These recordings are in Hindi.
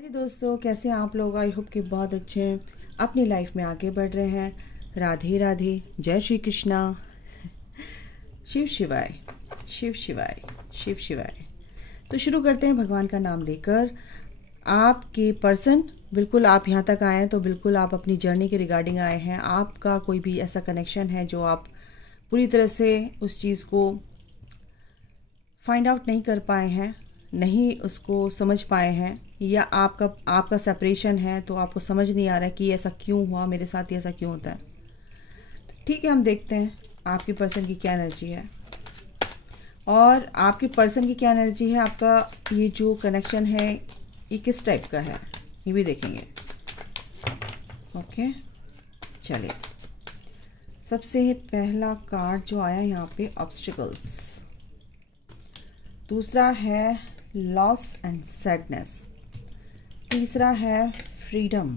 जी दोस्तों, कैसे हैं आप लोग। आई होप कि बहुत अच्छे हैं, अपनी लाइफ में आगे बढ़ रहे हैं। राधे राधे, जय श्री कृष्णा, शिव शिवाय, शिव शिवाय, शिव शिवाय। तो शुरू करते हैं भगवान का नाम लेकर। आपके पर्सन, बिल्कुल आप यहाँ तक आए हैं तो बिल्कुल आप अपनी जर्नी के रिगार्डिंग आए हैं। आपका कोई भी ऐसा कनेक्शन है जो आप पूरी तरह से उस चीज़ को फाइंड आउट नहीं कर पाए हैं, नहीं उसको समझ पाए हैं, या आपका सेपरेशन है तो आपको समझ नहीं आ रहा है कि ऐसा क्यों हुआ मेरे साथ, ऐसा क्यों होता है। ठीक है, हम देखते हैं आपके पर्सन की क्या एनर्जी है और आपके पर्सन की क्या एनर्जी है। आपका ये जो कनेक्शन है ये किस टाइप का है ये भी देखेंगे। ओके, चलिए। सबसे पहला कार्ड जो आया यहाँ पे, ऑब्स्टिकल्स। दूसरा है लॉस एंड सैडनेस। तीसरा है फ्रीडम।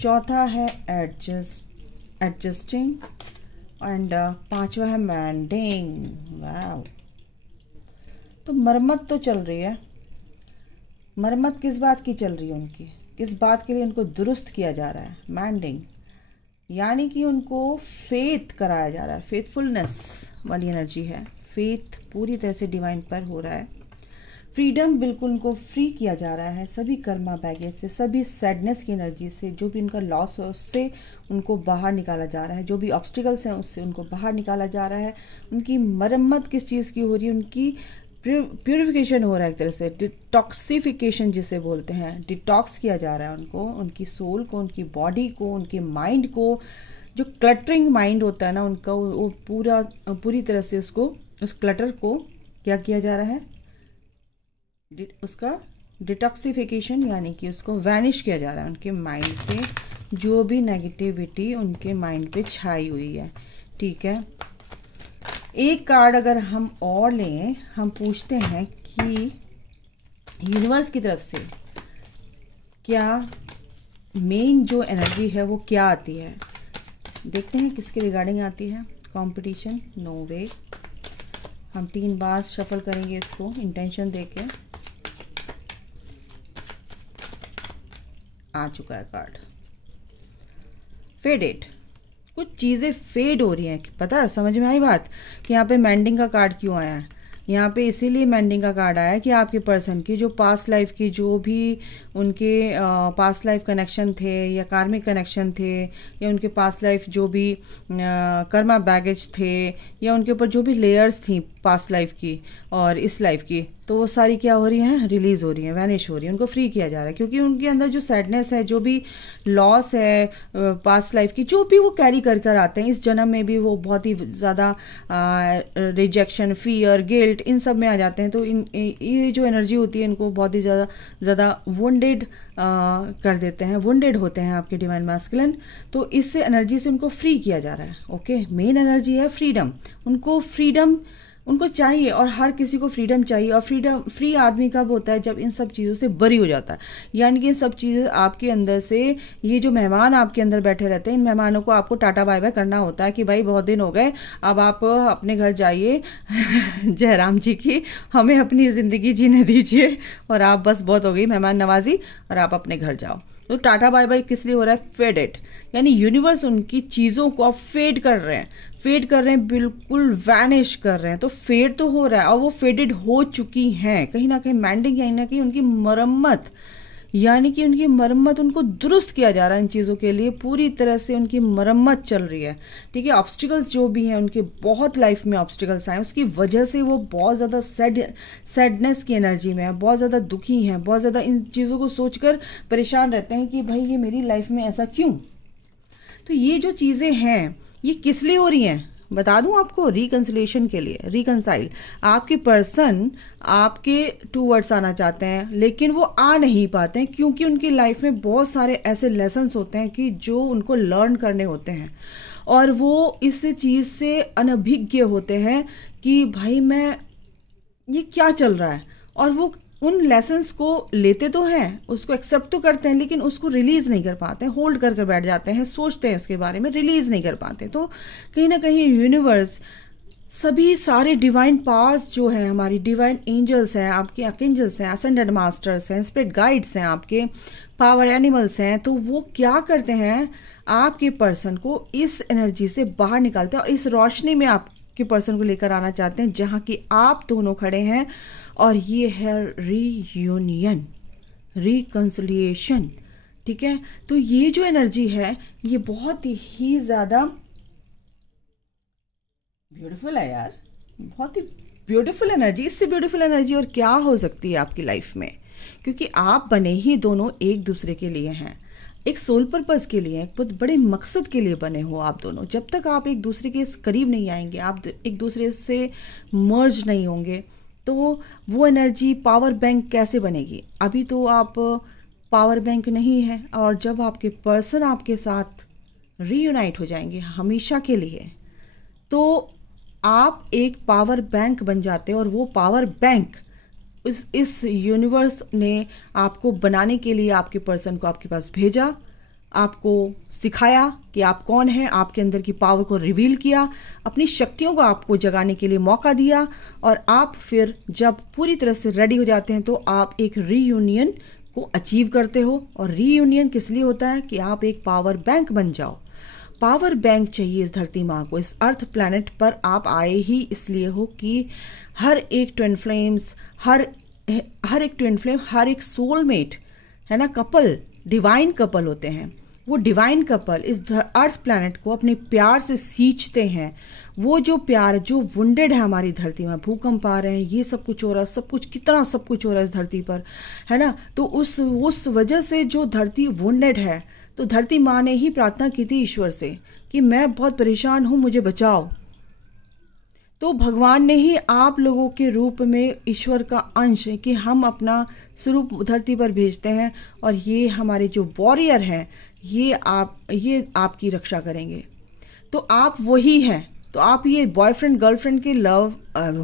चौथा है एडजस्टिंग एंड पांचवा है मैंडिंग। वाव, तो मरम्मत तो चल रही है। मरम्मत किस बात की चल रही है उनकी, किस बात के लिए उनको दुरुस्त किया जा रहा है। मैंडिंग यानी कि उनको फेथ कराया जा रहा है, फेथफुलनेस वाली एनर्जी है। फेथ पूरी तरह से डिवाइन पर हो रहा है। फ्रीडम, बिल्कुल उनको फ्री किया जा रहा है सभी कर्मा बैगेज से, सभी सैडनेस की एनर्जी से। जो भी उनका लॉस है उससे उनको बाहर निकाला जा रहा है, जो भी ऑब्स्टिकल्स हैं उससे उनको बाहर निकाला जा रहा है। उनकी मरम्मत किस चीज़ की हो रही है, उनकी प्योरिफिकेशन हो रहा है, एक तरह से डिटॉक्सिफिकेशन जिसे बोलते हैं। डिटॉक्स किया जा रहा है उनको, उनकी सोल को, उनकी बॉडी को, उनके माइंड को। जो क्लटरिंग माइंड होता है ना उनका, वो पूरी तरह से उस क्लटर को क्या किया जा रहा है, उसका डिटॉक्सिफिकेशन यानी कि उसको वैनिश किया जा रहा है उनके माइंड से, जो भी नेगेटिविटी उनके माइंड पे छाई हुई है। ठीक है, एक कार्ड अगर हम और लें, हम पूछते हैं कि यूनिवर्स की तरफ से क्या मेन जो एनर्जी है वो क्या आती है। देखते हैं किसके रिगार्डिंग आती है। कंपटीशन, नो वे। हम 3 बार शफल करेंगे इसको इंटेंशन देके। आ चुका है कार्ड फेडेड। कुछ चीज़ें फेड हो रही हैं, पता है, समझ में आई बात कि यहाँ पे मैंडिंग का कार्ड क्यों आया है। यहाँ पे इसीलिए मैंडिंग का कार्ड आया है कि आपके पर्सन की जो पास्ट लाइफ की, जो भी उनके पास्ट लाइफ कनेक्शन थे या कार्मिक कनेक्शन थे, या उनके पास्ट लाइफ जो भी कर्मा बैगेज थे, या उनके ऊपर जो भी लेयर्स थी पास्ट लाइफ की और इस लाइफ की, तो वो सारी क्या हो रही हैं, रिलीज हो रही हैं, वैनिश हो रही हैं। उनको फ्री किया जा रहा है क्योंकि उनके अंदर जो सैडनेस है, जो भी लॉस है पास्ट लाइफ की, जो भी वो कैरी कर कर आते हैं इस जन्म में भी, वो बहुत ही ज़्यादा रिजेक्शन, फियर, गिल्ट, इन सब में आ जाते हैं। तो ये जो एनर्जी होती है इनको बहुत ही ज़्यादा वुंडेड कर देते हैं, वुंडेड होते हैं आपके डिवाइन मैस्कुलिन। तो इससे एनर्जी से उनको फ्री किया जा रहा है। ओके, मेन एनर्जी है फ्रीडम। उनको फ्रीडम उनको चाहिए और हर किसी को फ्रीडम चाहिए। और फ्री आदमी कब होता है, जब इन सब चीज़ों से बरी हो जाता है। यानी कि इन सब चीज़ें आपके अंदर से, ये जो मेहमान आपके अंदर बैठे रहते हैं, इन मेहमानों को आपको टाटा बाय बाय करना होता है कि भाई बहुत दिन हो गए, अब आप अपने घर जाइए जयराम जी की, हमें अपनी ज़िंदगी जीने दीजिए और आप बस बहुत हो गई मेहमान नवाजी, और आप अपने घर जाओ। तो टाटा बाय बाय किस लिए हो रहा है, फेडेड। यानी यूनिवर्स उनकी चीज़ों को अब फेड कर रहे हैं, बिल्कुल वैनिश कर रहे हैं। तो फेड तो हो रहा है और वो फेडेड हो चुकी हैं कहीं ना कहीं। मैंडिंग यानी ना कहीं उनकी मरम्मत, यानी कि उनकी मरम्मत, उनको दुरुस्त किया जा रहा है। इन चीज़ों के लिए पूरी तरह से उनकी मरम्मत चल रही है। ठीक है, ऑब्स्टिकल्स जो भी हैं, उनके बहुत लाइफ में ऑब्स्टिकल्स आए, उसकी वजह से वो बहुत ज़्यादा सैडनेस की एनर्जी में है, बहुत ज़्यादा दुखी हैं, बहुत ज़्यादा इन चीज़ों को सोचकर परेशान रहते हैं कि भाई ये मेरी लाइफ में ऐसा क्यों। तो ये जो चीज़ें हैं ये किस लिए हो रही हैं बता दूं आपको, रिकंसिलेशन के लिए, रिकंसाइल। आपके पर्सन आपके टूवर्ड्स आना चाहते हैं लेकिन वो आ नहीं पाते हैं क्योंकि उनकी लाइफ में बहुत सारे ऐसे लेसन्स होते हैं कि जो उनको लर्न करने होते हैं, और वो इस चीज़ से अनभिज्ञ होते हैं कि भाई मैं ये क्या चल रहा है। और वो उन लेसन्स को लेते तो हैं, उसको एक्सेप्ट तो करते हैं, लेकिन उसको रिलीज नहीं कर पाते हैं, होल्ड करके बैठ जाते हैं, सोचते हैं उसके बारे में, रिलीज नहीं कर पाते। तो कहीं ना कहीं यूनिवर्स सभी सारे डिवाइन पावर्स जो है, हमारी डिवाइन एंजल्स हैं, आपके आर्कएंजल्स हैं, असेंडेड मास्टर्स हैं, स्पिरिट गाइड्स हैं, आपके पावर एनिमल्स हैं, तो वो क्या करते हैं, आपके पर्सन को इस एनर्जी से बाहर निकालते हैं और इस रोशनी में आपके पर्सन को लेकर आना चाहते हैं जहां कि आप दोनों खड़े हैं। और ये है रीयूनियन, रिकंसिलिएशन, ठीक है। तो ये जो एनर्जी है ये बहुत ही ज़्यादा ब्यूटीफुल है यार, बहुत ही ब्यूटीफुल एनर्जी। इससे ब्यूटीफुल एनर्जी और क्या हो सकती है आपकी लाइफ में, क्योंकि आप बने ही दोनों एक दूसरे के लिए हैं, एक सोल पर्पस के लिए, एक बहुत बड़े मकसद के लिए बने हो आप दोनों। जब तक आप एक दूसरे के करीब नहीं आएंगे, आप एक दूसरे से मर्ज नहीं होंगे, तो वो एनर्जी पावर बैंक कैसे बनेगी। अभी तो आप पावर बैंक नहीं है, और जब आपके पर्सन आपके साथ रीयूनाइट हो जाएंगे हमेशा के लिए, तो आप एक पावर बैंक बन जाते हो। और वो पावर बैंक इस यूनिवर्स ने आपको बनाने के लिए आपके पर्सन को आपके पास भेजा, आपको सिखाया कि आप कौन हैं, आपके अंदर की पावर को रिवील किया, अपनी शक्तियों को आपको जगाने के लिए मौका दिया। और आप फिर जब पूरी तरह से रेडी हो जाते हैं तो आप एक रीयूनियन को अचीव करते हो। और रीयूनियन किस लिए होता है कि आप एक पावर बैंक बन जाओ। पावर बैंक चाहिए इस धरती माँ को, इस अर्थ प्लैनेट पर आप आए ही इसलिए हो कि हर एक ट्विन फ्लेम्स, हर एक ट्विन फ्लेम, हर एक सोलमेट है ना, कपल, डिवाइन कपल होते हैं। वो डिवाइन कपल इस अर्थ प्लैनेट को अपने प्यार से सींचते हैं। वो जो प्यार जो वुंडेड है हमारी धरती में, भूकंप आ रहे हैं, ये सब कुछ हो रहा है, सब कुछ कितना सब कुछ हो रहा है इस धरती पर, है ना। तो उस वजह से जो धरती वुंडेड है, तो धरती माँ ने ही प्रार्थना की थी ईश्वर से कि मैं बहुत परेशान हूं, मुझे बचाओ। तो भगवान ने ही आप लोगों के रूप में ईश्वर का अंश कि हम अपना स्वरूप धरती पर भेजते हैं, और ये हमारे जो वॉरियर हैं ये आपकी रक्षा करेंगे। तो आप वही हैं। तो आप ये बॉयफ्रेंड गर्लफ्रेंड के लव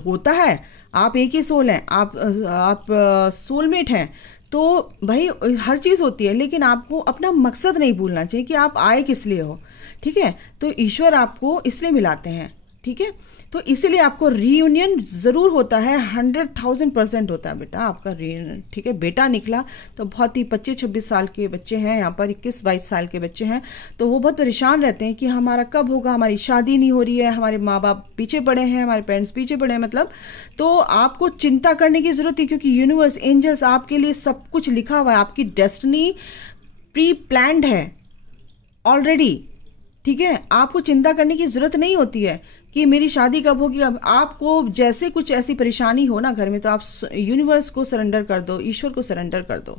होता है, आप एक ही सोल हैं, आप सोलमेट हैं, तो भाई हर चीज़ होती है, लेकिन आपको अपना मकसद नहीं भूलना चाहिए कि आप आए किस लिए हो, ठीक है। तो ईश्वर आपको इसलिए मिलाते हैं, ठीक है। तो इसीलिए आपको रीयूनियन ज़रूर होता है, 100,000% होता है बेटा आपका रीयूनियन, ठीक है। बेटा निकला तो बहुत ही 25-26 साल के बच्चे हैं यहाँ पर, 21-22 साल के बच्चे हैं, तो वो बहुत परेशान रहते हैं कि हमारा कब होगा, हमारी शादी नहीं हो रही है, हमारे माँ बाप पीछे पड़े हैं, हमारे पेरेंट्स पीछे पड़े हैं, मतलब। तो आपको चिंता करने की ज़रूरत है, क्योंकि यूनिवर्स, एंजल्स आपके लिए सब कुछ लिखा हुआ है, आपकी डेस्टिनी प्री प्लान्ड है ऑलरेडी, ठीक है। आपको चिंता करने की ज़रूरत नहीं होती है कि मेरी शादी कब होगी। अब आपको जैसे कुछ ऐसी परेशानी हो ना घर में, तो आप यूनिवर्स को सरेंडर कर दो, ईश्वर को सरेंडर कर दो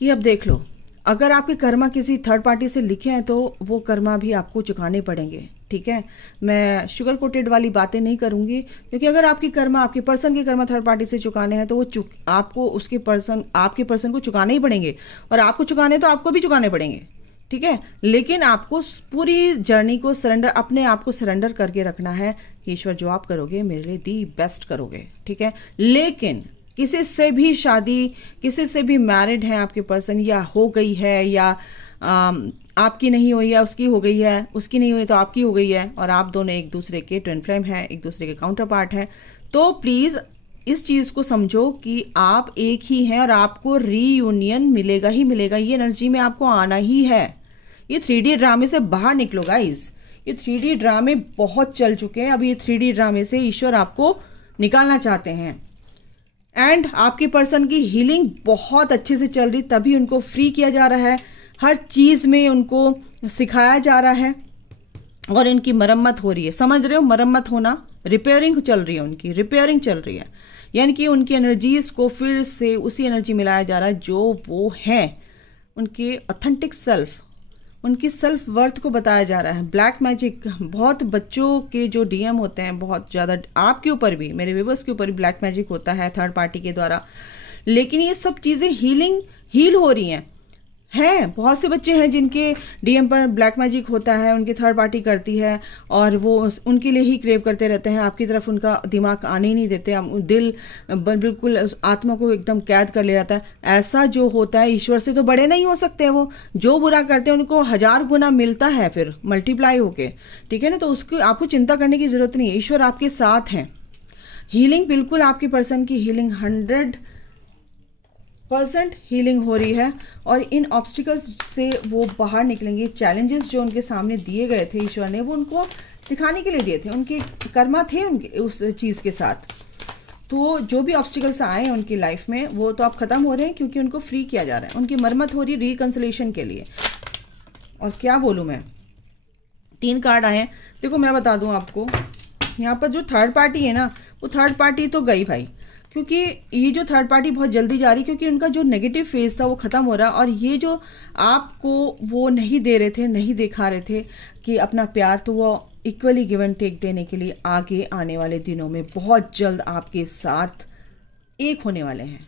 कि अब देख लो, अगर आपके कर्मा किसी थर्ड पार्टी से लिखे हैं तो वो कर्मा भी आपको चुकाने पड़ेंगे, ठीक है। मैं शुगर कोटेड वाली बातें नहीं करूंगी, क्योंकि अगर आपकी कर्मा, आपके पर्सन के कर्मा थर्ड पार्टी से चुकाने हैं तो वो आपको आपके पर्सन को चुकाने ही पड़ेंगे, और आपको चुकाने तो आपको भी चुकाने पड़ेंगे, ठीक है। लेकिन आपको पूरी जर्नी को सरेंडर, अपने आप को सरेंडर करके रखना है। ईश्वर जो आप करोगे मेरे लिए दी बेस्ट करोगे, ठीक है। लेकिन किसी से भी शादी, किसी से भी मैरिड है आपके पर्सन, या हो गई है, या आपकी नहीं हुई है, उसकी हो गई है, उसकी नहीं हुई तो आपकी हो गई है, और आप दोनों एक दूसरे के ट्विन फ्लेम हैं, एक दूसरे के काउंटर पार्ट हैं, तो प्लीज़ इस चीज़ को समझो कि आप एक ही हैं और आपको रीयूनियन मिलेगा ही मिलेगा। ये एनर्जी में आपको आना ही है। ये 3D ड्रामे से बाहर निकलो गाइज, ये 3D ड्रामे बहुत चल चुके हैं, अब ये 3D ड्रामे से ईश्वर आपको निकालना चाहते हैं। एंड आपके पर्सन की हीलिंग बहुत अच्छे से चल रही, तभी उनको फ्री किया जा रहा है, हर चीज़ में उनको सिखाया जा रहा है, और इनकी मरम्मत हो रही है। समझ रहे हो, मरम्मत होना, रिपेयरिंग चल रही है, उनकी रिपेयरिंग चल रही है, यानी कि उनकी एनर्जीज को फिर से उसी एनर्जी मिलाया जा रहा है जो वो हैं, उनके ऑथेंटिक सेल्फ, उनकी सेल्फ वर्थ को बताया जा रहा है। ब्लैक मैजिक, बहुत बच्चों के जो डीएम होते हैं, बहुत ज़्यादा आपके ऊपर भी, मेरे व्यूअर्स के ऊपर भी ब्लैक मैजिक होता है थर्ड पार्टी के द्वारा, लेकिन ये सब चीज़ें हील हो रही हैं। हैं बहुत से बच्चे हैं जिनके डीएम पर ब्लैक मैजिक होता है, उनकी थर्ड पार्टी करती है और वो उनके लिए ही क्रेव करते रहते हैं, आपकी तरफ उनका दिमाग आने ही नहीं देते, दिल बिल्कुल आत्मा को एकदम कैद कर ले जाता है। ऐसा जो होता है ईश्वर से तो बड़े नहीं हो सकते, वो जो बुरा करते हैं उनको 1000 गुना मिलता है फिर मल्टीप्लाई होके, ठीक है ना। तो उसकी आपको चिंता करने की जरूरत नहीं है, ईश्वर आपके साथ हैं। हीलिंग बिल्कुल आपकी पर्सन की हीलिंग 100% हीलिंग हो रही है और इन ऑब्स्टिकल्स से वो बाहर निकलेंगे। चैलेंजेस जो उनके सामने दिए गए थे ईश्वर ने, वो उनको सिखाने के लिए दिए थे, उनके कर्मा थे उनके उस चीज़ के साथ। तो जो भी ऑब्स्टिकल्स आए हैं उनकी लाइफ में वो तो अब खत्म हो रहे हैं क्योंकि उनको फ्री किया जा रहा है, उनकी मरम्मत हो रही है रिकंसिलेशन के लिए। और क्या बोलूँ मैं, 3 कार्ड आए हैं। देखो मैं बता दूं आपको, यहाँ पर जो थर्ड पार्टी है ना, वो थर्ड पार्टी तो गई भाई, क्योंकि ये जो थर्ड पार्टी बहुत जल्दी जा रही, क्योंकि उनका जो नेगेटिव फेज था वो खत्म हो रहा, और ये जो आपको वो नहीं दे रहे थे, नहीं दिखा रहे थे कि अपना प्यार, तो वो इक्वली गिव एंड टेक देने के लिए आगे आने वाले दिनों में बहुत जल्द आपके साथ एक होने वाले हैं,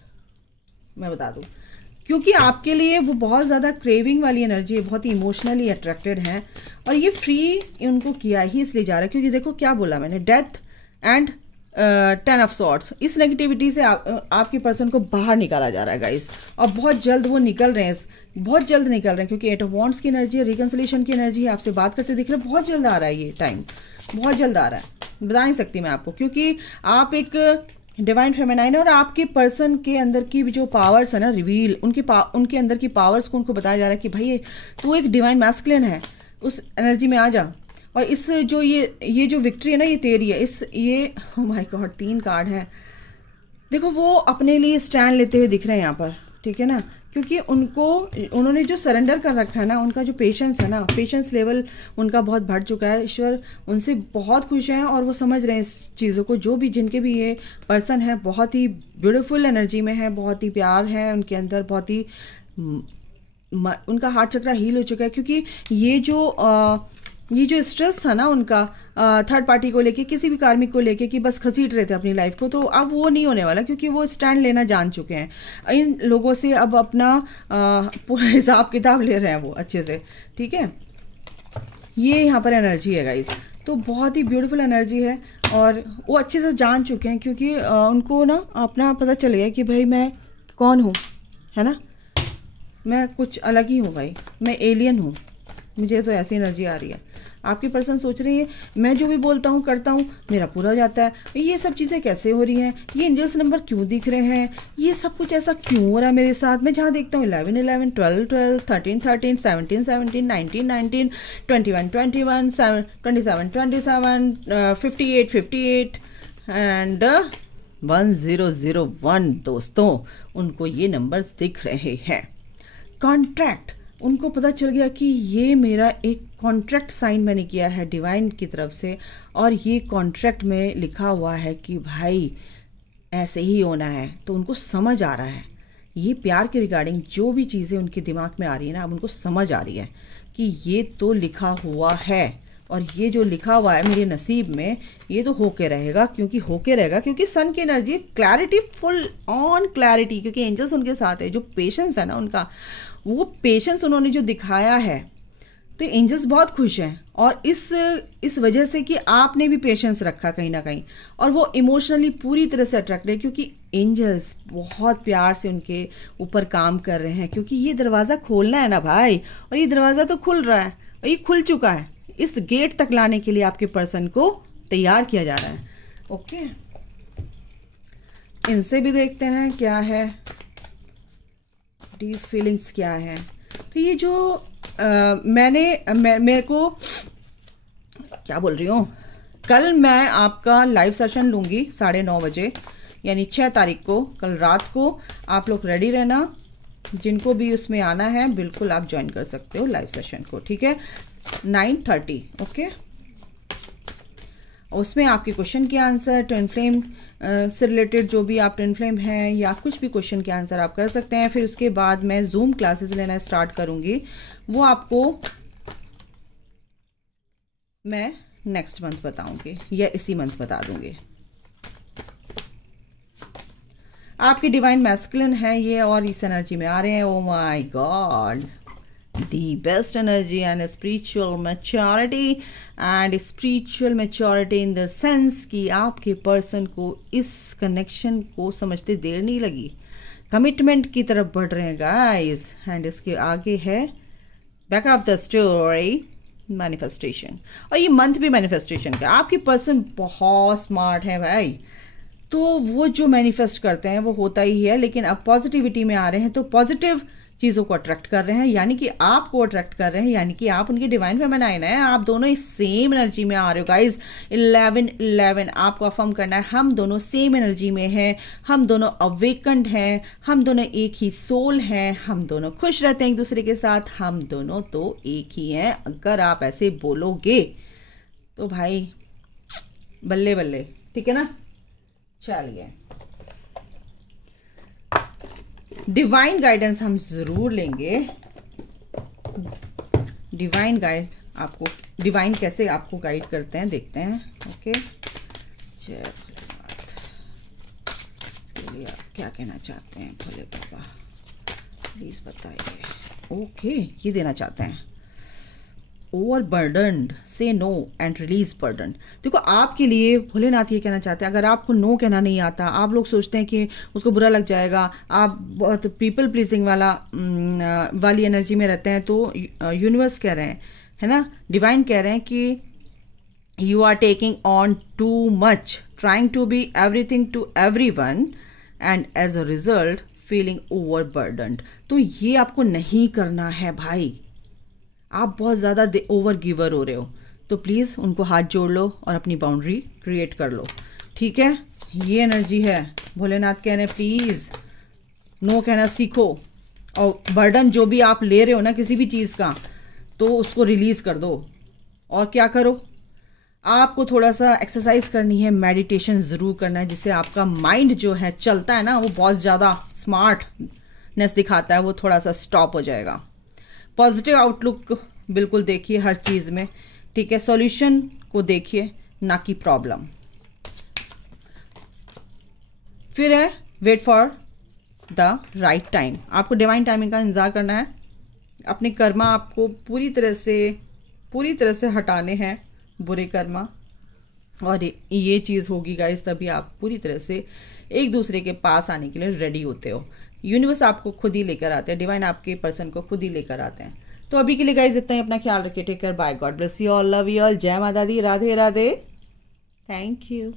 मैं बता दूं। क्योंकि आपके लिए वो बहुत ज़्यादा क्रेविंग वाली एनर्जी है, बहुत ही इमोशनली अट्रैक्टेड है, और ये फ्री उनको किया ही इसलिए जा रहा है क्योंकि देखो क्या बोला मैंने, डेथ एंड 10 ऑफ सॉर्ड्स। इस नेगेटिविटी से आपकी पर्सन को बाहर निकाला जा रहा है गाइस, और बहुत जल्द वो निकल रहे हैं, बहुत जल्द निकल रहे हैं, क्योंकि 8 ऑफ वॉन्ड्स की एनर्जी है, रिकंसिलेशन की एनर्जी है, आपसे बात करते दिख रहे हैं, बहुत जल्द आ रहा है, ये टाइम बहुत जल्द आ रहा है, बता नहीं सकती मैं आपको, क्योंकि आप एक डिवाइन फेमिनाइन है और आपके पर्सन के अंदर की जो पावर्स है ना रिवील, उनके अंदर की पावर्स को उनको बताया जा रहा है कि भाई तू एक डिवाइन मैस्कुलिन है, उस एनर्जी में आ जा, और इस जो ये जो विक्ट्री है ना ये तेरी है। ये ओह माय गॉड 3 कार्ड है, देखो वो अपने लिए स्टैंड लेते हुए दिख रहे हैं यहाँ पर, ठीक है ना, क्योंकि उन्होंने जो सरेंडर कर रखा है ना, उनका जो पेशेंस है ना, पेशेंस लेवल उनका बहुत बढ़ चुका है। ईश्वर उनसे बहुत खुश हैं और वो समझ रहे हैं इस चीज़ों को। जो भी जिनके भी ये पर्सन है बहुत ही ब्यूटीफुल एनर्जी में है, बहुत ही प्यार है उनके अंदर, बहुत ही उनका हार्ट चक्र हील हो चुका है, क्योंकि ये जो स्ट्रेस था ना उनका थर्ड पार्टी को लेके, किसी भी कार्मिक को लेके कि बस घसीट रहे थे अपनी लाइफ को, तो अब वो नहीं होने वाला, क्योंकि वो स्टैंड लेना जान चुके हैं। इन लोगों से अब अपना पूरा हिसाब किताब ले रहे हैं वो अच्छे से, ठीक है। ये यहाँ पर एनर्जी है गाइस, तो बहुत ही ब्यूटीफुल एनर्जी है और वो अच्छे से जान चुके हैं, क्योंकि उनको ना अपना पता चल गया कि भाई मैं कौन हूँ, है ना, मैं कुछ अलग ही हूँ भाई, मैं एलियन हूँ, मुझे तो ऐसी एनर्जी आ रही है। आपकी पर्सन सोच रही है मैं जो भी बोलता हूँ करता हूँ मेरा पूरा हो जाता है, ये सब चीज़ें कैसे हो रही हैं, ये एंजल्स नंबर क्यों दिख रहे हैं, ये सब कुछ ऐसा क्यों हो रहा है मेरे साथ। मैं जहाँ देखता हूँ 11 11 12 12 13 13 17 17 19 19 21 21 27 27 58 58 एंड 1001 दोस्तों, उनको ये नंबर्स दिख रहे हैं। कॉन्ट्रैक्ट, उनको पता चल गया कि ये मेरा एक कॉन्ट्रैक्ट साइन मैंने किया है डिवाइन की तरफ से, और ये कॉन्ट्रैक्ट में लिखा हुआ है कि भाई ऐसे ही होना है। तो उनको समझ आ रहा है, ये प्यार के रिगार्डिंग जो भी चीज़ें उनके दिमाग में आ रही है ना, अब उनको समझ आ रही है कि ये तो लिखा हुआ है, और ये जो लिखा हुआ है मेरे नसीब में ये तो होके रहेगा, क्योंकि सन की energy clarity, full on clarity, क्योंकि एंजल्स उनके साथ है। जो पेशेंस है ना उनका, वो पेशेंस उन्होंने जो दिखाया है, तो एंजल्स बहुत खुश हैं, और इस वजह से कि आपने भी पेशेंस रखा कहीं ना कहीं, और वो इमोशनली पूरी तरह से अट्रैक्ट है, क्योंकि एंजल्स बहुत प्यार से उनके ऊपर काम कर रहे हैं, क्योंकि ये दरवाज़ा खोलना है ना भाई, और ये दरवाज़ा तो खुल रहा है, और ये खुल चुका है। इस गेट तक लाने के लिए आपके पर्सन को तैयार किया जा रहा है। ओके, इनसे भी देखते हैं क्या है, डीप फीलिंग्स क्या है। तो ये जो मेरे को क्या बोल रही हूँ, कल मैं आपका लाइव सेशन लूँगी 9:30 बजे, यानी 6 तारीख को, कल रात को। आप लोग रेडी रहना, जिनको भी उसमें आना है बिल्कुल आप ज्वाइन कर सकते हो लाइव सेशन को, ठीक है, 9:30। ओके, उसमें आपके क्वेश्चन के आंसर, ट्विन फ्लेम से रिलेटेड जो भी आप ट्विन फ्लेम हैं या कुछ भी क्वेश्चन के आंसर आप कर सकते हैं। फिर उसके बाद मैं जूम क्लासेस लेना स्टार्ट करूंगी, वो आपको मैं नेक्स्ट मंथ बताऊंगी या इसी मंथ बता दूंगी। आपकी डिवाइन मैस्कुलिन है ये और इस एनर्जी में आ रहे हैं। Oh my God, the best energy and spiritual maturity, and spiritual maturity in the sense कि आपके पर्सन को इस कनेक्शन को समझते देर नहीं लगी, कमिटमेंट की तरफ बढ़ रहे हैं गाइस। एंड इसके आगे है back of the story manifestation, और ये मंथ भी मैनिफेस्टेशन का। आपके पर्सन बहुत स्मार्ट है भाई, तो वो जो मैनिफेस्ट करते हैं वो होता ही है, लेकिन अब पॉजिटिविटी में आ रहे हैं तो पॉजिटिव चीज़ों को अट्रैक्ट कर रहे हैं, यानी कि आपको अट्रैक्ट कर रहे हैं, यानी कि आप उनकी डिवाइन फेमिनाइन है। आप दोनों इस सेम एनर्जी में आ रहे हो गाइज। 11-11 आपको अफर्म करना है, हम दोनों सेम एनर्जी में हैं, हम दोनों अवेकन्ड हैं, हम दोनों एक ही सोल हैं, हम दोनों खुश रहते हैं एक दूसरे के साथ, हम दोनों तो एक ही हैं। अगर आप ऐसे बोलोगे तो भाई बल्ले बल्ले, ठीक है ना। चलिए, डिवाइन गाइडेंस हम जरूर लेंगे। डिवाइन गाइड आपको, डिवाइन कैसे आपको गाइड करते हैं देखते हैं। ओके, जय भोलेनाथ। इसके लिए आप क्या कहना चाहते हैं भोले बाबा, प्लीज बताइए। ओके, ये देना चाहते हैं, ओवर बर्डनड, से नो एंड रिलीज बर्डन। देखो, आपके लिए भोलेनाथ ये कहना चाहते हैं, अगर आपको नो कहना नहीं आता, आप लोग सोचते हैं कि उसको बुरा लग जाएगा, आप बहुत पीपल प्लीजिंग वाली एनर्जी में रहते हैं, तो यूनिवर्स कह रहे हैं, है ना, डिवाइन कह रहे हैं कि you are taking on too much, trying to be everything to everyone, and as a result feeling overburdened. तो ये आपको नहीं करना है भाई, आप बहुत ज़्यादा ओवर गिवर हो रहे हो, तो प्लीज़ उनको हाथ जोड़ लो और अपनी बाउंड्री क्रिएट कर लो, ठीक है। ये एनर्जी है, भोलेनाथ कह रहे हैं प्लीज़ नो कहना सीखो, और बर्डन जो भी आप ले रहे हो ना किसी भी चीज़ का, तो उसको रिलीज़ कर दो। और क्या करो, आपको थोड़ा सा एक्सरसाइज करनी है, मेडिटेशन ज़रूर करना है, जिससे आपका माइंड जो है चलता है ना, वो बहुत ज़्यादा स्मार्टनेस दिखाता है, वो थोड़ा सा स्टॉप हो जाएगा। पॉजिटिव आउटलुक बिल्कुल देखिए हर चीज़ में, ठीक है। सॉल्यूशन को देखिए, ना कि प्रॉब्लम। फिर है wait for the right time. आपको डिवाइन टाइमिंग का इंतजार करना है। अपने कर्मा आपको पूरी तरह से हटाने हैं, बुरे कर्मा, और ये चीज़ होगी गाइस, तभी आप पूरी तरह से एक दूसरे के पास आने के लिए रेडी होते हो। यूनिवर्स आपको खुद ही लेकर आते हैं, डिवाइन आपके पर्सन को खुद ही लेकर आते हैं। तो अभी के लिए गाइस इतना ही, अपना ख्याल रखिए, take care, bye, God bless you all, love you all, जय माता दी, राधे राधे, थैंक यू।